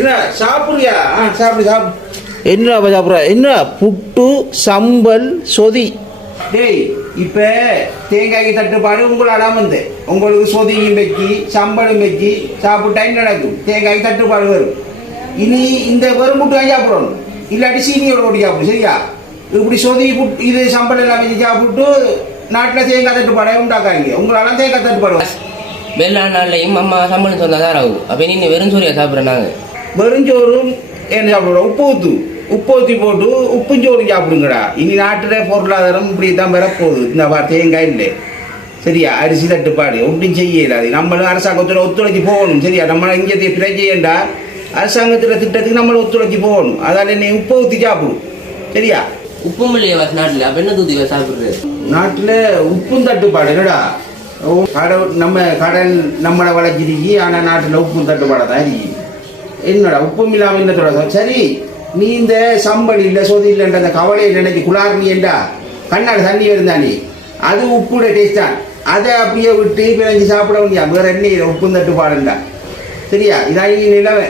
என்ன சாப்பிடுறியா? சாப்பிடு சாப்பிடு. என்ன சாப்பிட்ற? என்ன புட்டு சம்பல் சொதி. டேய் இப்போ தேங்காய்க்கு தட்டுப்பாடு உங்களால் வந்து உங்களுக்கு சொதியும் வச்சு சம்பளும் வச்சு சாப்பிட்டா நடக்கும். தேங்காய்க்கு தட்டுப்பாடு வரும். இனி இந்த வெறும் முட்டு வாங்கி சாப்பிடணும், இல்லாட்டி சீனியோட ஓடி சாப்பிடும். சரியா? இப்படி சொதி புட்டு இது சம்பளம் எல்லாம் வச்சு சாப்பிட்டு நாட்டில் தேங்காய் தட்டுப்பாடே உண்டாக்காங்க. உங்களால தேங்காய் தட்டுப்பாடு வெள்ளா நாள்லையும் அம்மா சம்பளம் சொன்னதான் ஆகும். அப்போ நீங்கள் வெறும் சோறியா சாப்பிட்றேன்? நாங்கள் வெறுஞ்சோறும் என்ன சாப்பிடுறோம்? உப்பு ஊற்றி போட்டு உப்புஞ்சோறும் சாப்பிடுங்கடா. இனி நாட்டில் பொருளாதாரம் இப்படி தான் வரப்போகுது. இந்த தேங்காய் இல்லை. சரியா? அரிசி தட்டுப்பாடு ஒன்றும் செய்யலாது. நம்மளும் அரசாங்கத்தில் ஒத்துழைச்சி போகணும். சரியா? நம்மளை இங்கே பிரச்சனைண்டா அரசாங்கத்தில் திட்டத்துக்கு நம்மளை ஒத்துழைச்சி போகணும். அதால் என்னை உப்பை ஊற்றி சாப்பிடும். சரியா? உப்பும் இல்லையா நாட்டில்? அப்போ என்ன தூத்தி சாப்பிட்றது? நாட்டில் உப்பும் தட்டுப்பாடு என்னடா. கடவுள் நம்ம கடல் நம்மளை வளர்ச்சிருக்கு. ஆனால் நாட்டில் உப்பும் தட்டுப்பாடாக தான் இருக்கு. என்னடா உப்பும் இல்லாமல் என்ன சொல்ல? சரி, நீ இந்த சம்பளி இல்லை சொதி இல்லைன்ற அந்த கவலையை நினைச்சு குளார்னியண்டா கண்ணாடி தண்ணி வருந்தானே, அது உப்புட டேஸ்ட் தான். அதை அப்படியே விட்டு பிணைஞ்சி சாப்பிட முடியாது. வேற என்ன உப்பும் தட்டுப்பாடுண்டா. சரியா? இதான் நிலவை.